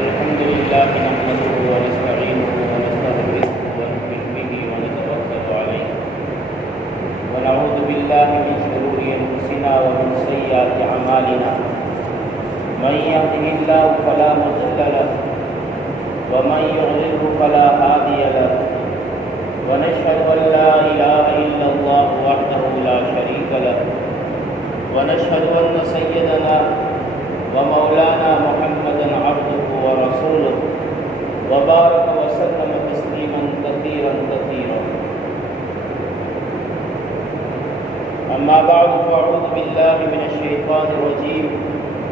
الحمد لله نحمده ونستعينه ونستغفره ونؤمن به ونتوكل عليه ونعوذ بالله من شرور انفسنا ومن سيئات اعمالنا من يهده الله فلا مضل له ومن يضلل فلا هادي له ونشهد ان لا اله الا الله وحده لا شريك له ونشهد ان سيدنا ومولانا محمدا عبده ورسوله وبارك وسلم تسليما كثيرا كثيرا. اما بعد فاعوذ بالله من الشيطان الرجيم.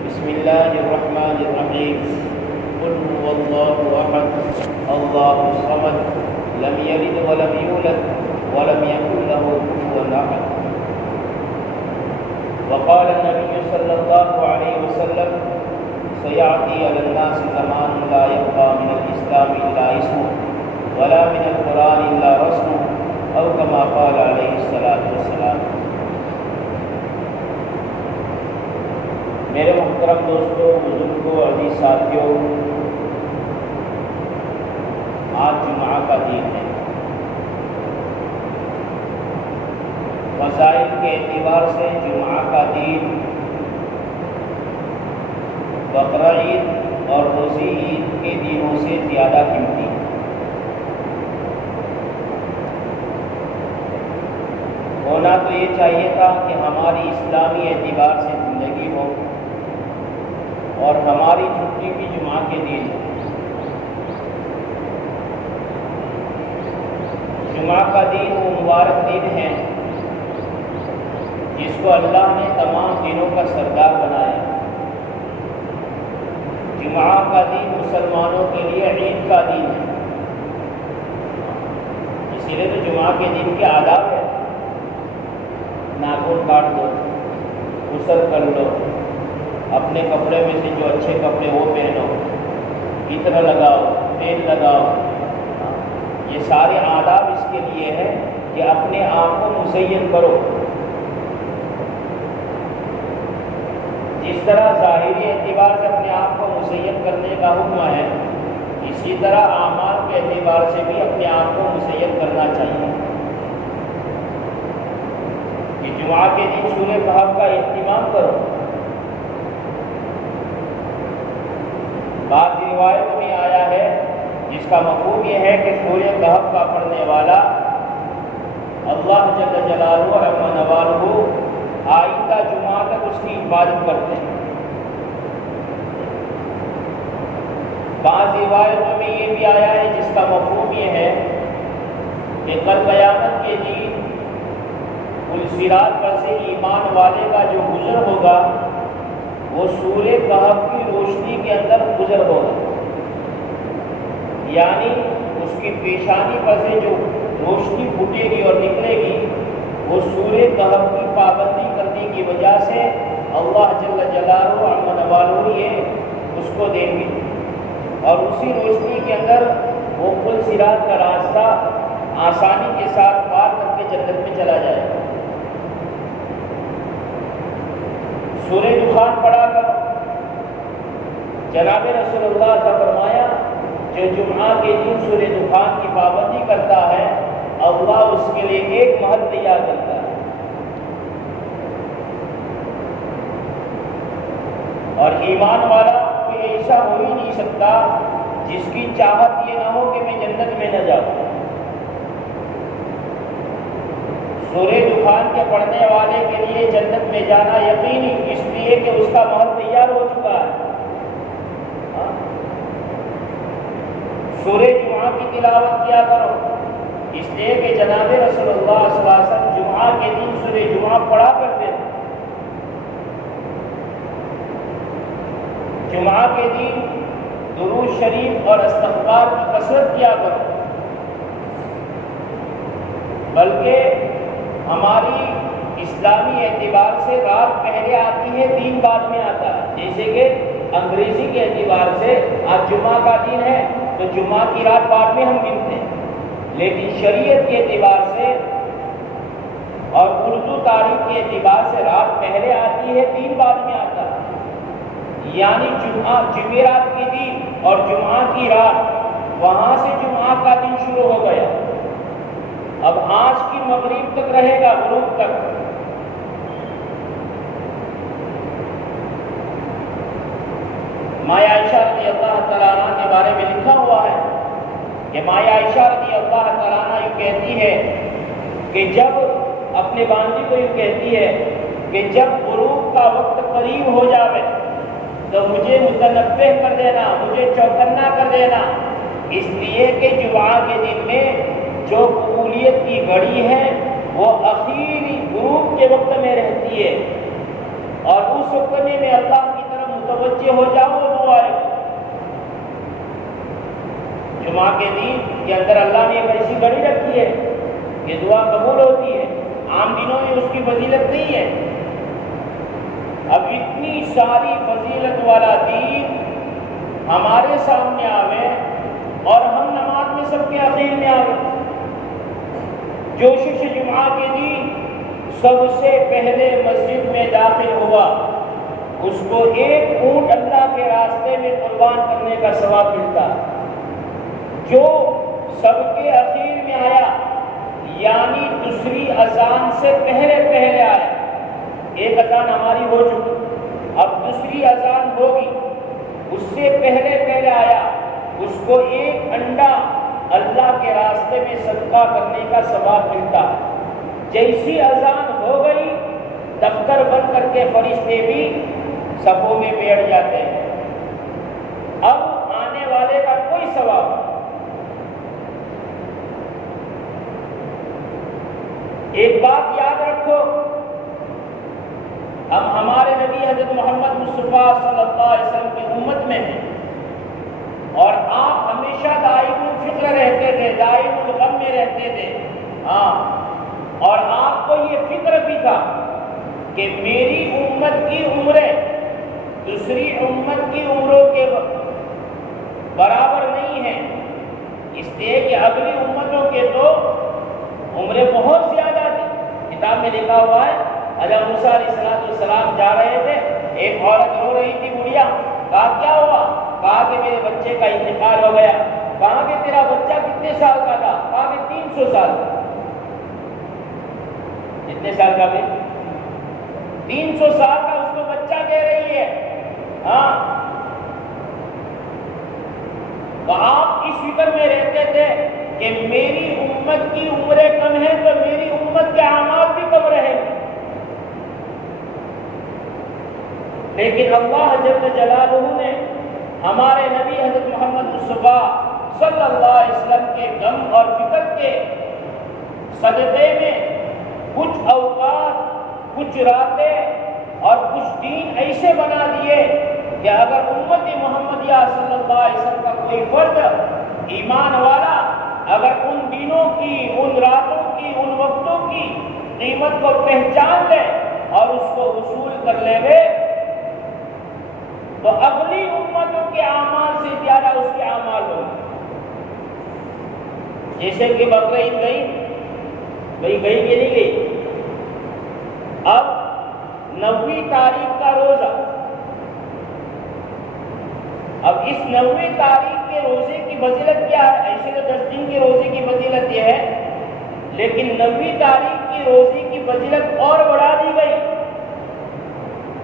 بسم الله الرحمن الرحيم. قل هو الله احد الله الصمد لم يلد ولم يولد ولم يكن له كفوا احد. وقال النبي صلى الله عليه وسلم سيأتي على الناس زمان لا يبقى من الإسلام إلا اسمه ولا من القرآن إلا رسمه أو كما قال عليه الصلاة والسلام. میرے محترم دوستوں، بزرگوں، عزیز ساتھیوں، آج جمعہ کا دن ہے. فضائل کے اعتبار سے جمعہ کا دن بقرہ عید اور روزی عید کے دنوں سے زیادہ قیمتی ہے. ہونا تو یہ چاہیے تھا کہ ہماری اسلامی اعتبار سے زندگی ہو اور ہماری چھٹی بھی جمعہ کے دن ہو. جمعہ کا دن وہ مبارک دن ہے جس کو اللہ نے تمام دنوں کا سردار بنایا. جمعہ کا دن مسلمانوں کے لیے عید کا دن ہے. اسی لیے تو جمعہ کے دن کے آداب ہے. ناخن کاٹ دو، غسل کر لو، اپنے کپڑے میں سے جو اچھے کپڑے وہ پہنو، عطر لگاؤ، تیل لگاؤ. یہ سارے آداب اس کے لیے ہے کہ اپنے آپ کو مزین کرو. جس طرح ظاہری اعتبار سے اپنے آپ کو مزین کرنے کا حکم ہے، اسی طرح اعمال کے اعتبار سے بھی اپنے آپ کو مزین کرنا چاہیے. کہ جمعہ کے دن سورہ کہف کا اہتمام کرو. بعض روایتوں میں آیا ہے جس کا مفہوم یہ ہے کہ سورہ کہف کا پڑھنے والا اللہ جل جلالہ عز نوالہ آئندہ جمعہ تک اس کی عبادت کرتے ہیں. بعض روایتوں میں یہ بھی آیا ہے جس کا مفہوم یہ ہے کہ کل قیامت کے دن پل صراط پر سے ایمان والے کا جو گزر ہوگا وہ سورہ کہف کی روشنی کے اندر گزر ہوگا. یعنی اس کی پیشانی پر سے جو روشنی پھوٹے گی اور نکلے گی وہ سورہ کہف کی پابندی کرنے کی وجہ سے اللہ جل جلالہ عز نوالہ یہ اس کو دیں گے، اور اسی روشنی کے اندر وہ پل صراط کا راستہ آسانی کے ساتھ پار کر کے جنت میں چلا جائے گا. سورہ دخان پڑھا کر جناب رسول اللہ کا فرمایا جو جمعہ کے دن سورہ دخان کی پابندی کرتا ہے اللہ اس کے لیے ایک محل تیار کرتا ہے. اور ایمان والا کوئی ایسا ہو ہی نہیں سکتا جس کی چاہت یہ نہ ہو کہ میں جنت میں نہ جاؤں. سورہ دخان کے پڑھنے والے کے لیے جنت میں جانا یقینی، اس لیے کہ اس کا محل تیار ہو چکا ہے. سورہ جمعہ کی تلاوت کیا کرو، اس لیے کہ جناب رسول اللہ صلی اللہ علیہ وسلم جمعہ کے دن سورہ جمعہ پڑھا کرتے تھے. جمعہ کے دن درود شریف اور استغفار کی کثرت کیا کرو. بلکہ ہماری اسلامی اعتبار سے رات پہلے آتی ہے، دین بعد میں آتا ہے. جیسے کہ انگریزی کے اعتبار سے آج جمعہ کا دن ہے تو جمعہ کی رات بعد میں ہم گنتے ہیں، لیکن شریعت کے اعتبار سے اور اردو تاریخ کے اعتبار سے رات پہلے آتی ہے، دین بعد میں آتا ہے. یعنی جمعرات کی دن اور جمعہ کی رات، وہاں سے جمعہ کا دن شروع ہو گیا، اب آج کی مغرب تک رہے گا، غروب تک۔ مایا عائشہ رضی اللہ تعالیٰ عنہ کے بارے میں لکھا ہوا ہے کہ مایا عائشہ رضی اللہ تعالیٰ عنہ یہ کہتی ہے کہ جب اپنے بانجی کو یہ کہتی ہے کہ جب غروب کا وقت قریب ہو جاوے تو مجھے متنبہ کر دینا، مجھے چوکنا کر دینا، اس لیے کہ جمعہ کے دن میں جو قبولیت کی گھڑی ہے وہ اخیری غروب کے وقت میں رہتی ہے، اور اس وقت میں اللہ کی طرف متوجہ ہو جاؤ وہ آئے۔ جمعہ کے دن کے اندر اللہ نے ایک ایسی گھڑی رکھی ہے کہ دعا قبول ہوتی ہے، عام دنوں میں اس کی فضیلت نہیں ہے۔ اب اتنی ساری فضیلت والا دین ہمارے سامنے آوے اور ہم نماز میں سب کے اخیر میں آوے۔ جو شخص جمعہ کے دن سب سے پہلے مسجد میں داخل ہوا اس کو ایک اونٹ اللہ کے راستے میں قربان کرنے کا ثواب ملتا۔ جو سب کے اخیر میں آیا یعنی دوسری اذان سے پہلے آیا، ایک اذان ہماری ہو چکی، اب دوسری اذان ہوگی، اس سے پہلے آیا، اس کو ایک انڈا اللہ کے راستے میں صدقہ کرنے کا ثواب ملتا۔ جیسی اذان ہو گئی دفتر بند کر کے فرشتے بھی صفوں میں بیٹھ جاتے ہیں، اب آنے والے کا کوئی ثواب نہیں۔ ایک بات یاد رکھو، ہم ہمارے نبی حضرت محمد مصطفیٰ صلی اللہ علیہ وسلم کی امت میں ہیں، اور آپ ہمیشہ دائم الفکر رہتے تھے، دائم الغم میں رہتے تھے، ہاں، اور آپ کو یہ فکر بھی تھا کہ میری امت کی عمریں دوسری امت کی عمروں کے برابر نہیں ہیں، اس لیے کہ اگلی امتوں کے تو عمریں بہت زیادہ تھی۔ کتاب میں لکھا ہوا ہے حضرت موسیٰ علیہ السلام جا رہے تھے، ایک عورت رو رہی تھی، بڑھیا، کہا کیا ہوا؟ کہا کہ میرے بچے کا انتقال ہو گیا۔ کہا کہ تیرا بچہ کتنے سال کا تھا؟ کہا کہ 300 سال کا۔ کتنے سال کا بھی؟ 300 سال کا اس کو بچہ کہہ رہی ہے، ہاں۔ تو آپ اس فکر میں رہتے تھے کہ میری امت کی عمریں کم ہیں تو میری امت کے اعمال بھی کم رہیں گے، لیکن اللہ جل جلالہ نے ہمارے نبی حضرت محمد مصطفیٰ صلی اللہ علیہ وسلم کے غم اور فکر کے صدقے میں کچھ اوقات، کچھ راتیں اور کچھ دن ایسے بنا دیے کہ اگر امت محمدیہ صلی اللہ علیہ وسلم کا کوئی فرد ایمان والا اگر ان دنوں کی، ان راتوں کی، ان وقتوں کی قیمت کو پہچان لے اور اس کو وصول کر لے گے تو اگلی امتوں کے اعمال سے زیادہ اس کے اعمال ہوں گے۔ جیسے کہ بقرعید گئی کہ نہیں گئی؟ اب 9ویں تاریخ کا روزہ، اب اس 9ویں تاریخ کے روزے کی فضیلت کیا ہے؟ ایسے تو 10 دن کے روزے کی فضیلت یہ ہے، لیکن 9ویں تاریخ کی روزے کی فضیلت اور بڑھا دی گئی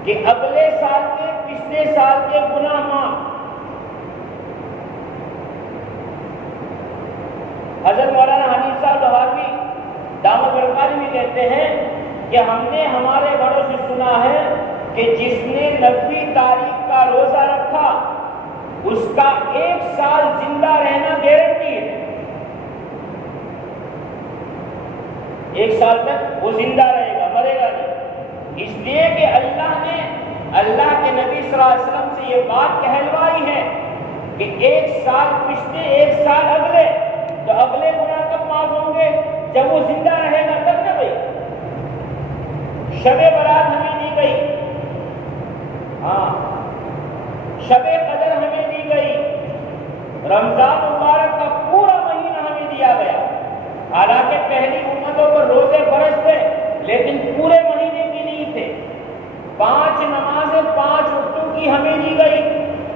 کہ اگلے سال کے، پچھلے سال کے گناہ معاف۔ حضرت مولانا حنیف صاحب لہاروی دامت برکات میں کہتے ہیں کہ ہم نے ہمارے بڑوں سے سنا ہے کہ جس نے 9ویں تاریخ کا روزہ رکھا اس کا 1 سال زندہ رہنا گارنٹی ہے، 1 سال تک وہ زندہ رہے گا، مرے گا نہیں، اس لیے کہ اللہ نے اللہ کے نبی صلی اللہ علیہ وسلم سے یہ بات کہلوائی ہے کہ 1 سال پچھلے، 1 سال اگلے، تو اگلے گناہ کب معاف ہوں گے؟ جب وہ زندہ رہے گا تب نہ بھائی۔ شب برات ہمیں دی گئی، ہاں، شب قدر ہمیں دی گئی، رمضان مبارک کا پورا مہینہ ہمیں دیا گیا، حالانکہ پہلی امتوں پر روزے فرض تھے لیکن پورے مہینے کی نہیں تھے۔ 5 نمازیں 5 وقتوں کی ہمیں دی گئی،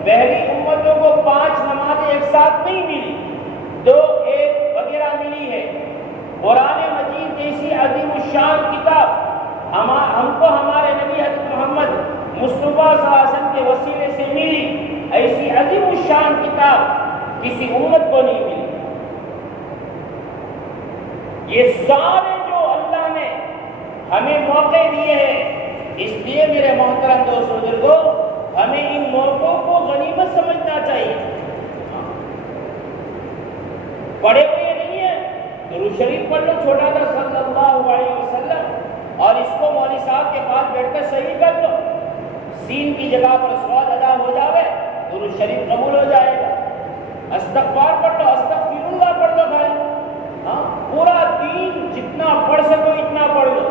پہلی امتوں کو 5 نمازیں ایک ساتھ نہیں ملی، 2 1 وغیرہ ملی ہے۔ قرآن مجید جیسی عظیم الشان کتاب ہم کو ہمارے نبی حضرت محمد مصطفیٰ صلی اللہ علیہ وسلم کے وسیلے سے ملی، ایسی عظیم الشان کتاب کسی امت کو نہیں ملی۔ یہ سارے جو اللہ نے ہمیں موقع دیے ہیں، اس لیے میرے محترم دوست بزرگوں، ہمیں ان موقعوں کو غنیمت سمجھنا چاہیے۔ پڑھے ہوئے نہیں ہیں درود شریف پڑھ لو چھوٹا سا صلی اللہ علیہ وسلم، اور اس کو مولوی صاحب کے پاس بیٹھ کر صحیح کر لو، سین کی جگہ پر صاد ادا ہو جاوے، درود شریف قبول ہو جائے گا۔ استغفار پڑھ لو، استغفر اللہ پڑھ لو بھائی، پورا دین جتنا پڑھ سکو اتنا پڑھ لو۔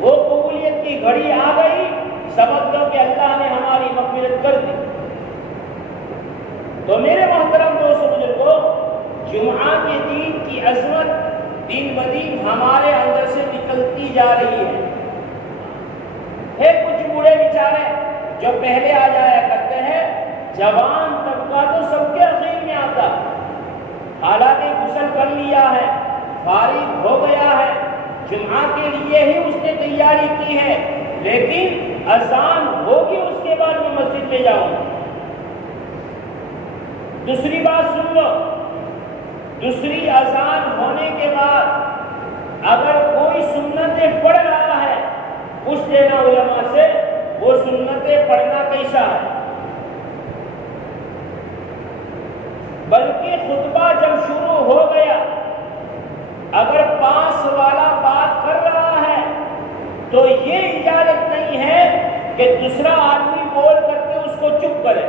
وہ قبولیت کی گھڑی آ گئی، سمجھ لو کہ اللہ نے ہماری مغفرت کر دی۔ تو میرے محترم دوست بزرگوں، جمعہ کے دین کی عظمت دن بدن ہمارے اندر سے نکلتی جا رہی ہے۔ کچھ بوڑھے بیچارے جو پہلے آ جایا کرتے ہیں، جوان طبقہ تو سب کے عقیل میں آتا، حالانکہ غسل کر لیا ہے، فارغ ہو گیا ہے، جمعہ کے لیے ہی اس نے تیاری کی ہے، لیکن اذان ہوگی اس کے بعد میں مسجد میں جاؤں۔ دوسری بات سن لو، دوسری اذان ہونے کے بعد اگر کوئی سنتیں پڑھ رہا ہے، پوچھ لینا علماء سے وہ سنتیں پڑھنا کیسا ہے۔ بلکہ خطبہ جب شروع ہو گیا، اگر پاس والا بات کر رہا ہے تو یہ اجازت نہیں ہے کہ دوسرا آدمی بول کر کے اس کو چپ کرے۔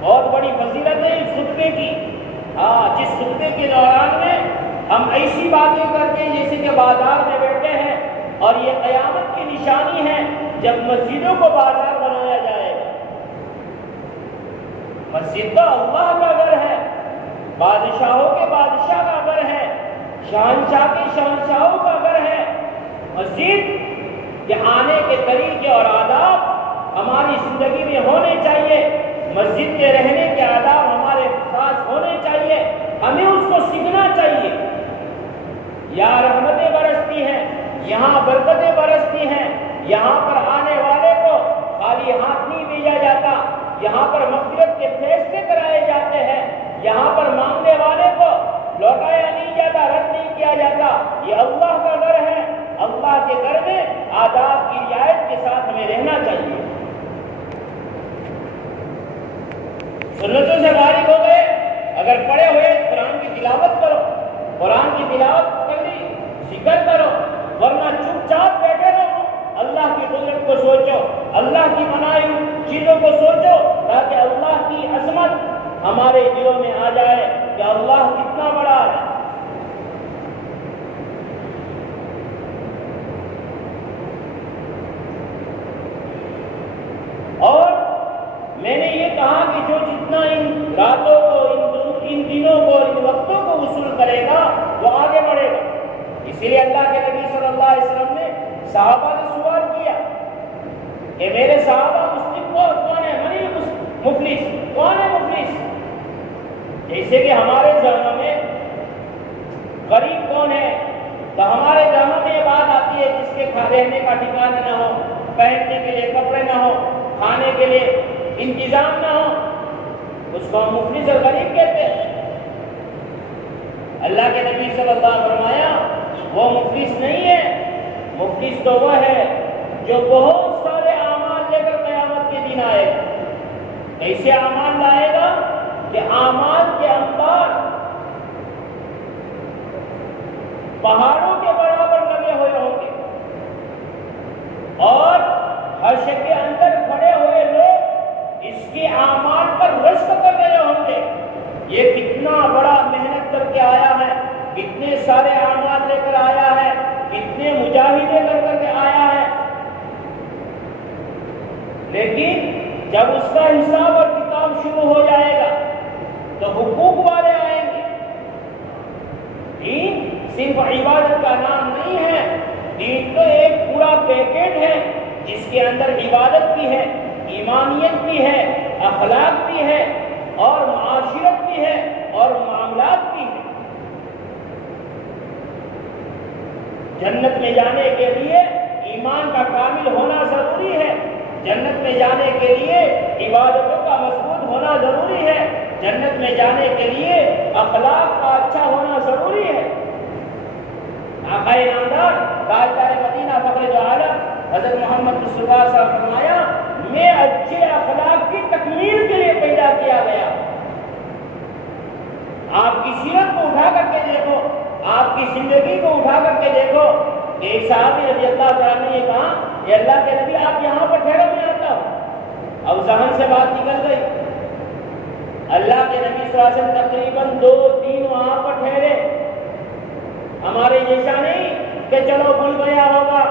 بہت بڑی فضیلت ہے اس خطبے کی۔ جس خطبے کے دوران میں ہم ایسی باتیں کرتے ہیں جیسے کہ بازار میں بیٹھے ہیں، اور یہ قیامت کی نشانی ہے جب مسجدوں کو بازار بنایا جائے گا۔ مسجد تو اللہ کا گھر ہے، بادشاہوں کے بادشاہ کا گھر ہے، شہنشاہ کے شہنشاہوں کا گھر ہے۔ مسجد کے آنے کے طریقے اور آداب ہماری زندگی میں ہونے چاہیے، مسجد کے رہنے کے آداب ہمارے ساتھ ہونے چاہیے، ہمیں اس کو سیکھنا چاہیے۔ یہاں رحمتیں برستی ہیں، یہاں برکتیں برستی ہیں، یہاں پر آنے والے کو خالی ہاتھ نہیں بھیجا جاتا، یہاں پر مغفرت کے فیصلے کرائے جاتے ہیں، یہاں پر مانگنے والے کو لوٹایا نہیں جاتا، رد نہیں کیا جاتا۔ یہ اللہ کا گھر ہے، اللہ کے گھر میں آداب کی رعایت کے ساتھ ہمیں رہنا چاہیے۔ سنتوں سے فارغ ہو گئے، اگر پڑھے ہوئے قرآن کی تلاوت کرو، قرآن کی تلاوت کر لی ذکر کرو، ورنہ چپ چاپ بیٹھے رہو، اللہ کی قدرت کو سوچو، اللہ کی منائی چیزوں کو سوچو، تاکہ اللہ کی عظمت ہمارے دلوں میں آ جائے کہ اللہ کتنا بڑا ہے۔ اور میں نے یہ کہا کہ جو جتنا ان راتوں کو، ان دنوں کو، ان وقتوں کو وصول کرے گا وہ آگے بڑھے گا۔ اسی لیے اللہ کے نبی صلی اللہ علیہ وسلم نے صحابہ سے سوال کیا کہ میرے صحابہ مسلم کون ہے، منی مفلس کون ہے؟ مفلس جیسے کہ ہمارے ذہنوں میں غریب کون ہے، تو ہمارے ذہنوں میں یہ بات آتی ہے جس کے رہنے کا ٹھکانا نہ ہو، پہننے کے لیے کپڑے نہ ہو، کھانے کے لیے انتظام نہ ہو، اس کو ہم مفلس اور غریب کہتے ہیں۔ اللہ کے نبی صلی اللہ علیہ وسلم فرمایا وہ مفلس نہیں ہے، مفلس تو وہ ہے جو بہت سارے اعمال لے کر قیامت کے دن آئے گا۔ ایسے اعمال لائے گا کہ اعمال کے انبار پہاڑوں کے برابر لگے ہوئے ہوں گے، اور حشر کے اندر کھڑے ہوئے لوگ اس کے اعمال پر رشک کر رہے ہوں گے۔ یہ کتنا بڑا محنت کر کے آیا ہے، کتنے سارے اعمال لے کر آیا ہے، کتنے مجاہدے کر کے آیا ہے، لیکن جب اس کا حساب اور کتاب شروع ہو جائے گا تو حقوق والے آئیں گے۔ دین صرف عبادت کا نام نہیں ہے، دین تو ایک پورا پیکٹ ہے جس کے اندر عبادت بھی ہے، ایمانیت بھی ہے، اخلاق بھی ہے، اور معاشرت بھی ہے، اور معاملات بھی ہے۔ جنت میں جانے کے لیے ایمان کا کامل ہونا ضروری ہے، جنت میں جانے کے لیے عبادتوں کا مضبوط ہونا ضروری ہے، جنت میں جانے کے لیے اخلاق کا اچھا ہونا ضروری ہے۔ آقا نامدار تاجدار مدینہ فخر دو عالم حضرت محمد مصطفیٰ صلی اللہ علیہ وسلم فرمایا، میں اچھے اخلاق کی تکمیل کے لیے پیدا کیا گیا۔ آپ کی سیرت کو اٹھا کر کے دیکھو، آپ کی زندگی کو اٹھا کر کے دیکھو۔ ایک صحابی رضی اللہ تعالیٰ نے کہا کہ اللہ کے نبی آپ یہاں پر ٹھہرو، میں آتا ہوں۔ اب ذہن سے بات نکل گئی۔ اللہ کے نبی صلی اللہ علیہ وسلم تقریباً 2-3 وہاں پر ٹھہرے۔ ہمارے جیسا نہیں کہ چلو بھول گیا ہوگا،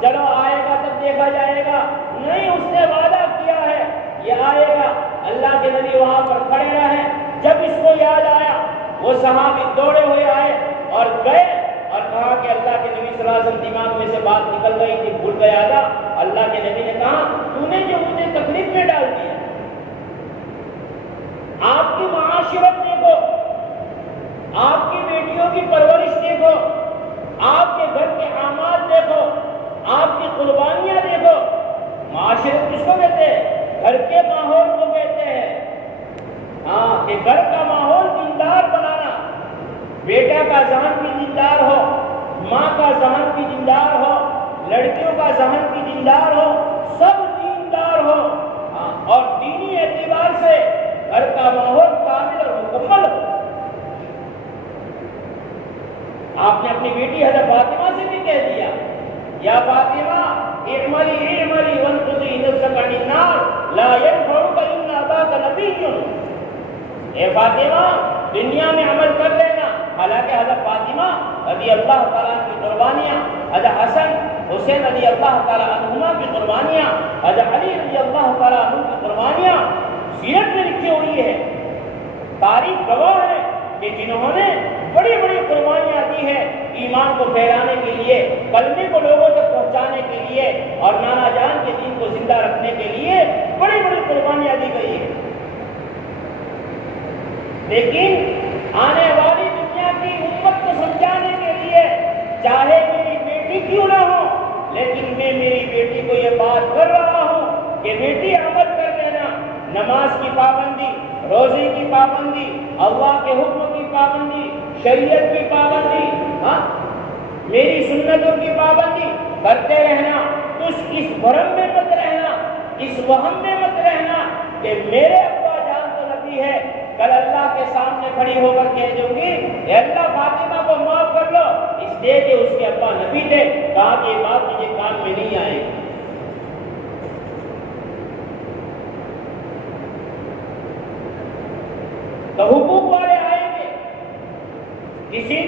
چلو آئے گا تب دیکھا جائے گا، نہیں، اس نے وعدہ کیا ہے یہ آئے گا۔ اللہ کے نبی وہاں پر کھڑے رہے۔ جب اس کو یاد آیا، وہ صحابی دوڑے ہوئے آئے اور گئے اور کہا کہ اللہ کے نبی صلی اللہ علیہ وسلم، دماغ میں سے بات نکل گئی تھی، بھول گیا تھا۔ اللہ کے نبی نے کہا، تو نے جو مجھے تکلیف میں ڈال دیا۔ آپ کی معاشرت دیکھو، آپ کی بیٹیوں کی پرورش دیکھو، آپ کے گھر کے اعمال دیکھو، آپ کی قربانیاں دیکھو۔ معاشرت کس کو کہتے ہیں؟ گھر کے ماحول کو کہتے ہیں۔ ہاں، کہ گھر کا ماحول دیندار بنانا، بیٹا کا ذہن بھی دیندار ہو، ماں کا ذہن بھی دیندار ہو، لڑکیوں کا ذہن بھی دیندار ہو، سب دیندار ہو، اور دینی اعتبار سے گھر کا ماحول کامل اور مکمل ہو۔ آپ نے اپنی بیٹی حضرت فاطمہ سے بھی کہہ دیا، یا فاطمہ اعملی اعملی وانقضی نفسک عن النار لا ينفعک ان اباک نبی۔ اے فاطمہ، دنیا میں عمل کر لینا۔ حالانکہ حضرت فاطمہ رضی اللہ تعالیٰ کی قربانیاں، حضرت حسن حسین رضی اللہ تعالیٰ عنہما کی قربانیاں، حضرت علی رضی اللہ تعالیٰ عنہ کی قربانیاں سیرت میں لکھی ہوئی ہے۔ تاریخ گواہ ہے کہ جنہوں نے بڑی بڑی قربانیاں دی ہیں ایمان کو پھیلانے کے لیے، کلمے کو لوگوں تک پہنچانے کے لیے، اور نانا جان کے دین کو زندہ رکھنے کے لیے بڑی بڑی قربانیاں دی گئی ہیں۔ لیکن آنے والی دنیا کی امت کو سمجھانے کے لیے، چاہے میری بیٹی کیوں نہ ہو، لیکن میں میری بیٹی کو یہ بات کر رہا ہوں کہ بیٹی عمل کر لینا، نماز کی پابندی، روزے کی پابندی، اللہ کے حکم کی پابندی، شریعت کی پابندی، میری سنتوں کی پابندی کرتے رہنا۔ تو اس بھرم میں مت رہنا، اس وہم میں مت رہنا کہ میرے ابا جان تو نبی ہے، کل اللہ کے سامنے کھڑی ہو کر کہہ دوں گی اے اللہ فاطمہ کو معاف کر لو، اس لیے کہ اس کے ابا نبی تھے۔ کہا کہ یہ بات مجھے کان میں نہیں آئے گی۔ تو حقوق والے آئیں گے،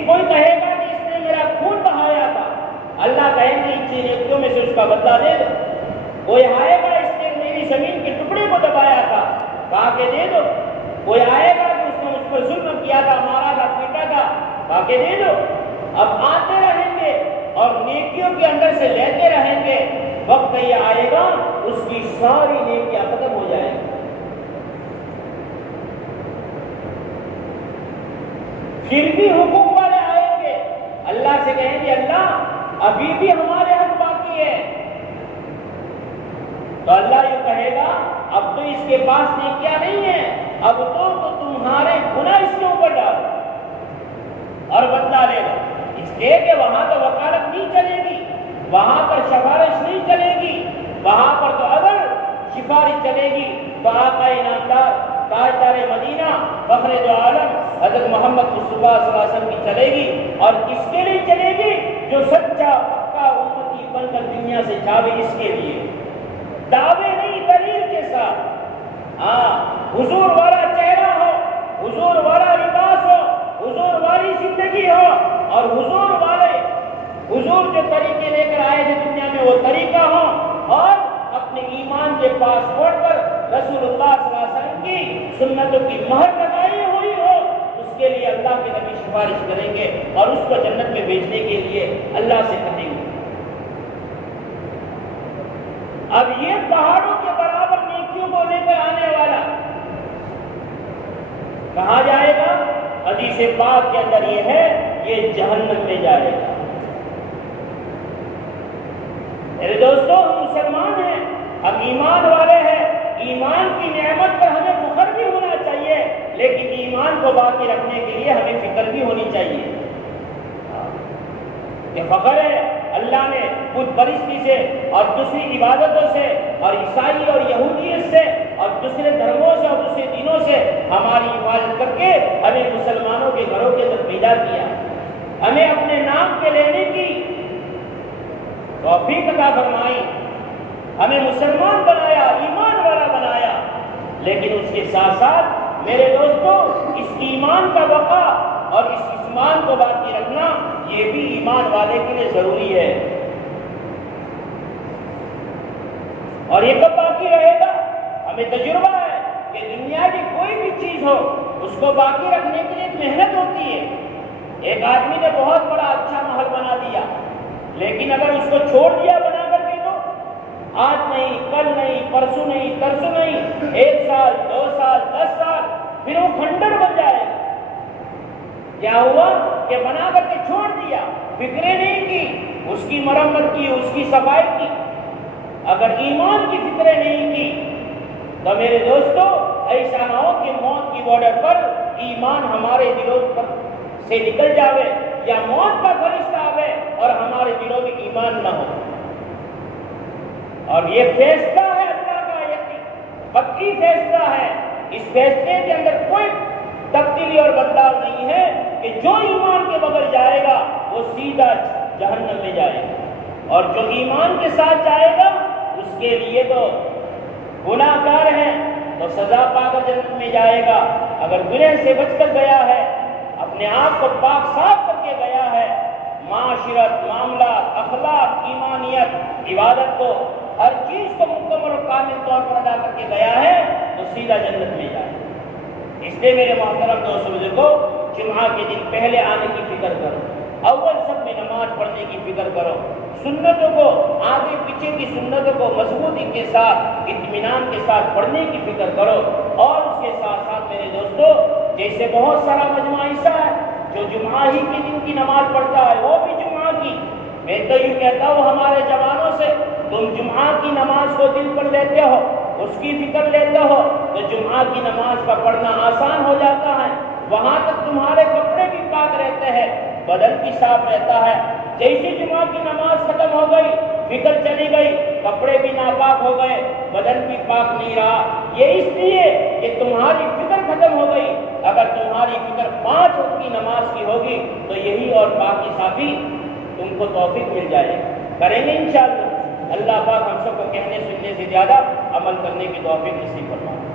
کوئی کہے گا کہ اس نے میرا خون بہایا تھا، اللہ کہیں گے ان نیکیوں میں سے اس کا بدلہ دے دو۔ کوئی آئے گا اس نے میری زمین کے ٹکڑے کو دبایا تھا، کہا کہ دے دو۔ کوئی آئے گا کہ اس نے مجھ پر ظلم کیا تھا، مارا تھا، پیٹا تھا، کہا کہ دے دو۔ اب آتے رہیں گے اور نیکیوں کے اندر سے لیتے رہیں گے، وقت یہ آئے گا اس کی ساری نیکیاں ختم ہو جائیں گی۔ پھر بھی حقوق والے آئیں گے، اللہ سے کہیں گے اللہ ابھی بھی ہمارے حق باقی ہے۔ تو اللہ یہ کہے گا اب تو اس کے پاس نیکیاں نہیں ہے، اب تو تمہارے گناہ اس کے اوپر ڈالو اور بدلہ لے لو۔ اس لیے کہ وہاں تو وکالت نہیں چلے گی، وہاں پر سفارش نہیں چلے گی، وہاں پر تو اگر سفارش چلے گی تو آقا انعامدار تاجدار مدینہ فخر دو عالم حضرت محمد مصطفیٰ صلی اللہ علیہ وسلم کی چلے گی۔ اور کس کے لیے چلے گی؟ جو سچا پکا امتی بن کر دنیا سے جاوے، اس کے لیے دعوے نہیں، دلیل کے ساتھ۔ حضور والا چہرہ ہو، حضور والا لباس ہو، حضور والی زندگی ہو، اور حضور جو طریقے لے کر آئے تھے دنیا میں وہ طریقہ ہو، اور اپنے ایمان کے پاسپورٹ پر رسول اللہ صلی اللہ علیہ وسلم کی سنتوں کی مہر لگائی ہوئی ہو، اس کے لیے اللہ کے نبی سفارش کریں گے اور اس کو جنت میں بھیجنے کے لیے اللہ سے کہیں گے۔ اب یہ پہاڑوں کے برابر نیکیوں کو لے کر آنے والا کہاں جائے گا؟ حدیث پاک کے اندر یہ ہے، یہ جہنم میں جائے گا۔ میرے دوستو، ہم مسلمان ہیں، ہم ایمان والے ہیں، ایمان کی نعمت پر ہمیں فخر بھی ہونا چاہیے، لیکن ایمان کو باقی رکھنے کے لیے ہمیں فکر بھی ہونی چاہیے۔ یہ فخر ہے اللہ نے بت پرستی سے اور دوسری عبادتوں سے اور عیسائی اور یہودیت سے اور دوسرے دھرموں سے اور دوسرے دینوں سے ہماری حفاظت کر کے ہمیں مسلمانوں کے گھروں کے اندر پیدا کیا، ہمیں اپنے نام کے لینے کی توفیق عطا فرمائی، ہمیں مسلمان بنایا، ایمان والا بنایا۔ لیکن اس کے ساتھ ساتھ میرے دوستو، اس ایمان کا بقا اور اس ایمان کو باقی رکھنا یہ بھی ایمان والے کے لیے ضروری ہے۔ اور یہ کب باقی رہے گا؟ ہمیں تجربہ ہے کہ دنیا کی کوئی بھی چیز ہو، اس کو باقی رکھنے کے لیے ایک محنت ہوتی ہے۔ ایک آدمی نے بہت بڑا اچھا محل بنا دیا، لیکن اگر اس کو چھوڑ دیا بنا کر کے تو آج نہیں، کل نہیں، پرسوں نہیں، ترسوں نہیں، 1 سال، 2 سال، 10 سال، پھر وہ کھنڈر بن جائے گا۔ کیا ہوا کہ بنا کر کے چھوڑ دیا، فکریں نہیں کی، اس کی مرمت کی، اس کی صفائی کی۔ اگر ایمان کی فکریں نہیں کی تو میرے دوستو ایسا نہ ہو کہ موت کی بارڈر پر ایمان ہمارے دلوں پر سے نکل جاوے یا موت کا فرشتہ آوے اور ہمارے دلوں میں ایمان نہ ہو۔ اور یہ فیصلہ ہے اللہ کا، یقین پکی فیصلہ ہے۔ اس فیصلے کے اندر کوئی تبدیلی اور بدلاؤ نہیں ہے کہ جو ایمان کے بغیر جائے گا وہ سیدھا جہنم میں جائے گا، اور جو ایمان کے ساتھ جائے گا اس کے لیے تو گناہ گار ہے تو سزا پا کر جنت میں جائے گا۔ اگر گناہ سے بچ کر گیا ہے، اپنے آپ کو پاک صاف کر کے گیا ہے، معاشرت، معاملات، اخلاق، ایمانیت، عبادت کو، ہر چیز کو مکمل اور کامل طور پر ادا کر کے گیا ہے تو سیدھا جنت میں جائے گا۔ اس لیے میرے محترم دوستو بزرگوں، جمعہ کے دن پہلے آنے کی فکر کرو، اول سب میں نماز پڑھنے کی فکر کرو، سنتوں کو، آگے پیچھے کی سنتوں کو مضبوطی کے ساتھ، اطمینان کے ساتھ پڑھنے کی فکر کرو۔ اور اس کے ساتھ ساتھ میرے دوستو، جیسے بہت سارا مجمع ایسا ہے جو جمعہ ہی کے دن کی نماز پڑھتا ہے، وہ بھی جمعہ کی، میں تو یوں کہتا ہوں ہمارے جوانوں سے، تم جمعہ کی نماز کو دل پر لیتے ہو، اس کی فکر لیتے ہو تو جمعہ کی نماز کا پڑھنا آسان ہو جاتا ہے۔ وہاں تک تمہارے کپڑے بھی پاک رہتے ہیں، بدن بھی صاف رہتا ہے۔ جیسی جمعہ کی نماز ختم ہو گئی، فکر چلی گئی، کپڑے بھی ناپاک ہو گئے، بدن بھی پاک نہیں رہا۔ یہ اس لیے کہ تمہاری فکر ختم ہو گئی۔ اگر تمہاری فکر 5 وقت کی نماز کی ہوگی تو یہی اور باقی صافی تم کو توفیق مل جائے گی۔ کریں گے انشاءاللہ۔ اللہ پاک ہم سب کو کہنے سننے سے زیادہ عمل کرنے کی توفیق نصیب فرمائے۔